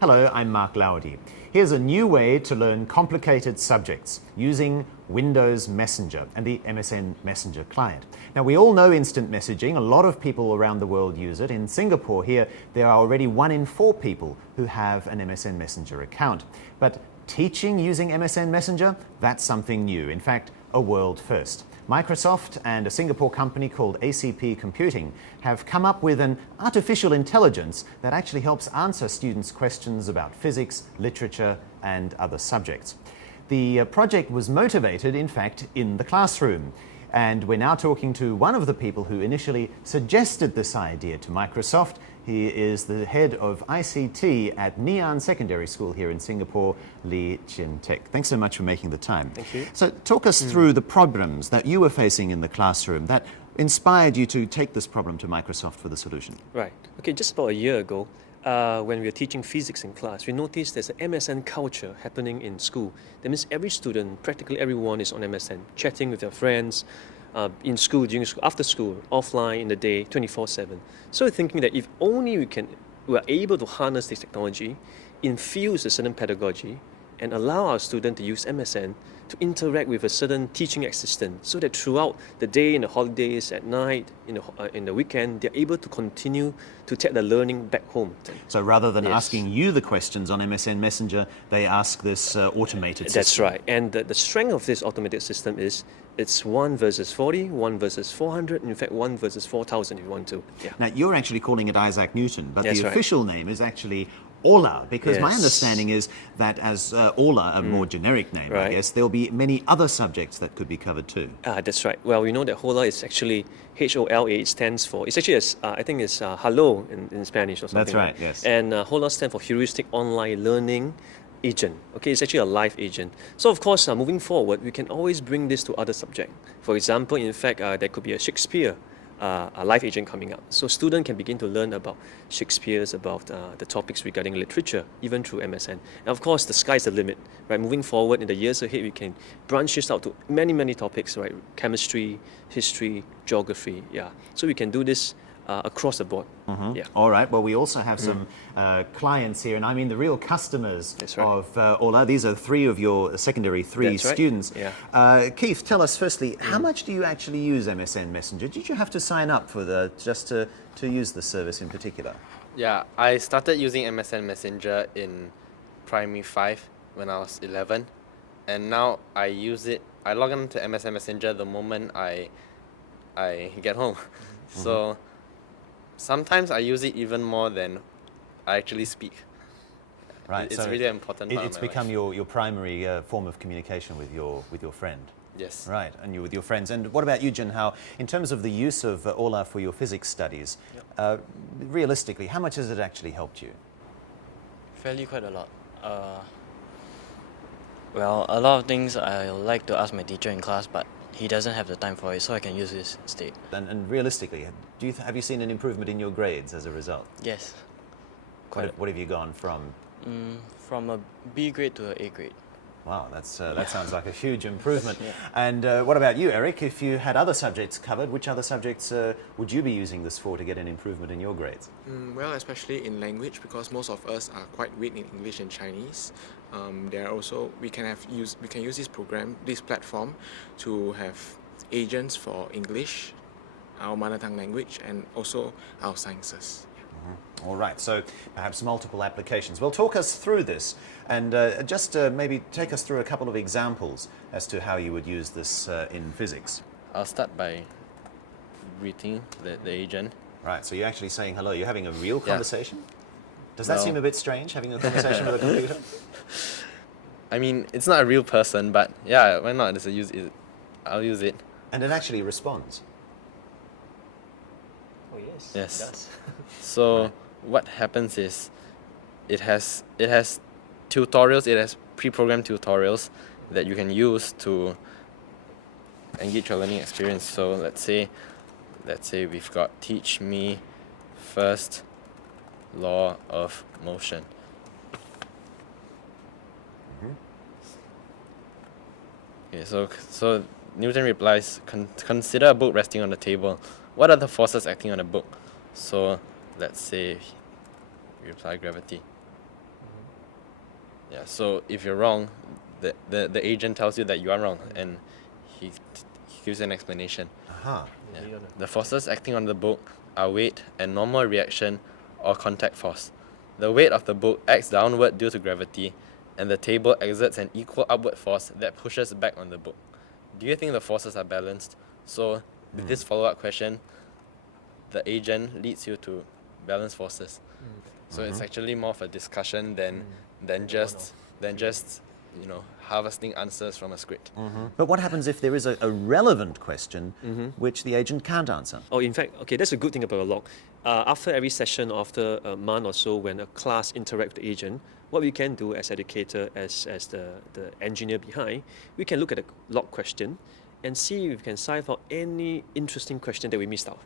Hello, I'm Mark Laudi. Here's a new way to learn complicated subjects using Windows Messenger and the MSN Messenger client. Now, we all know instant messaging. A lot of people around the world use it. In Singapore here, there are already 1 in 4 people who have an MSN Messenger account. But teaching using MSN Messenger, that's something new. In fact, a world first. Microsoft and a Singapore company called ACP Computing have come up with an artificial intelligence that actually helps answer students' questions about physics, literature, and other subjects. The project was motivated, in fact, in the classroom. And we're now talking to one of the people who initially suggested this idea to Microsoft. He is the head of ICT at Ngee Ann Secondary School here in Singapore, Lee Chin Teck. Thanks so much for making the time. Thank you. So talk us through the problems that you were facing in the classroom that inspired you to take this problem to Microsoft for the solution. Right. Okay, just about a year ago, when we were teaching physics in class, we noticed there's an MSN culture happening in school. That means every student, practically everyone is on MSN, chatting with their friends, in school, during school, after school, offline, in the day, 24/7. So we're thinking that if only we are able to harness this technology, infuse a certain pedagogy, and allow our student to use MSN to interact with a certain teaching assistant, so that throughout the day, in the holidays, at night, in the weekend, they're able to continue to take the learning back home. So rather than asking you the questions on MSN Messenger, they ask this automated system. That's right. And the strength of this automated system is it's 1 versus 40, 1 versus 400, in fact 1 versus 4,000 if you want to. Yeah. Now, you're actually calling it Isaac Newton, but That's the right. official name is actually Ola, because my Yes. understanding is that as Ola, a more generic name, I Right. guess, there'll be many other subjects that could be covered too. That's right. Well, we know that HOLA is actually HOLA. It stands for, it's actually, I think it's hello in Spanish or something. That's right, yes. And HOLA stands for Heuristic Online Learning Agent. Okay, it's actually a live agent. So of course, moving forward, we can always bring this to other subjects. For example, in fact, there could be a Shakespeare a live agent coming up. So students can begin to learn about Shakespeare's, about the topics regarding literature, even through MSN. And of course, the sky's the limit, right? Moving forward, in the years ahead, we can branch this out to many, many topics, right? Chemistry, history, geography, yeah. So we can do this across the board. Yeah. All right, well, we also have some clients here, and I mean the real customers That's right. of Ola. These are 3 of your secondary 3 That's right. students. Yeah. Keith, tell us firstly, how much do you actually use MSN Messenger? Did you have to sign up for just to use the service in particular? Yeah, I started using MSN Messenger in primary 5 when I was 11, and now I use it. I log on to MSN Messenger the moment I get home. So sometimes I use it even more than I actually speak. Right, It's so really an important part It's of my become life. your primary form of communication with your friend. Yes. Right, and you with your friends. And what about you, Jin? How, in terms of the use of Ola for your physics studies, realistically, how much has it actually helped you? Fairly quite a lot. Well, a lot of things I like to ask my teacher in class, but he doesn't have the time for it, so I can use this instead. And realistically, have you seen an improvement in your grades as a result? Yes. What have you gone from? From a B grade to an A grade. Wow, that sounds like a huge improvement. Yeah. And what about you, Eric? If you had other subjects covered, which other subjects would you be using this for to get an improvement in your grades? Well, especially in language, because most of us are quite weak in English and Chinese. There are also we can use this platform to have agents for English, our mother tongue language, and also our sciences. All right, so perhaps multiple applications. Well, talk us through this and just maybe take us through a couple of examples as to how you would use this in physics. I'll start by greeting the agent. Right, so you're actually saying hello. You're having a real Yeah. conversation? Does that No. seem a bit strange, having a conversation with a computer? I mean, it's not a real person, but yeah, why not? I'll use it. And it actually responds. Oh yes. Yes. It does. So what happens is, it has tutorials. It has pre-programmed tutorials that you can use to engage your learning experience. So let's say we've got teach me first law of motion. Okay, so Newton replies, consider a book resting on the table. What are the forces acting on a book? So let's say we apply gravity. Yeah. So if you're wrong, the agent tells you that you are wrong, and he gives an explanation. Aha. Yeah. The forces acting on the book are weight and normal reaction or contact force. The weight of the book acts downward due to gravity, and the table exerts an equal upward force that pushes back on the book. Do you think the forces are balanced? So, with this follow-up question, the agent leads you to balance forces. So it's actually more of a discussion than just harvesting answers from a script. But what happens if there is a relevant question which the agent can't answer? Oh, in fact, okay, that's a good thing about a log. After every session, after a month or so, when a class interacts with the agent, what we can do as educator, as the engineer behind, we can look at the log question and see if we can cipher out any interesting question that we missed out,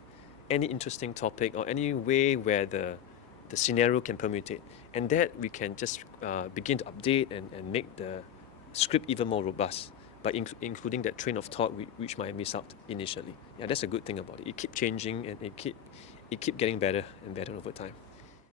any interesting topic or any way where the scenario can permutate. And that we can just begin to update and make the script even more robust by including that train of thought which might miss out initially. Yeah, that's a good thing about it. It keeps changing and it keep getting better and better over time.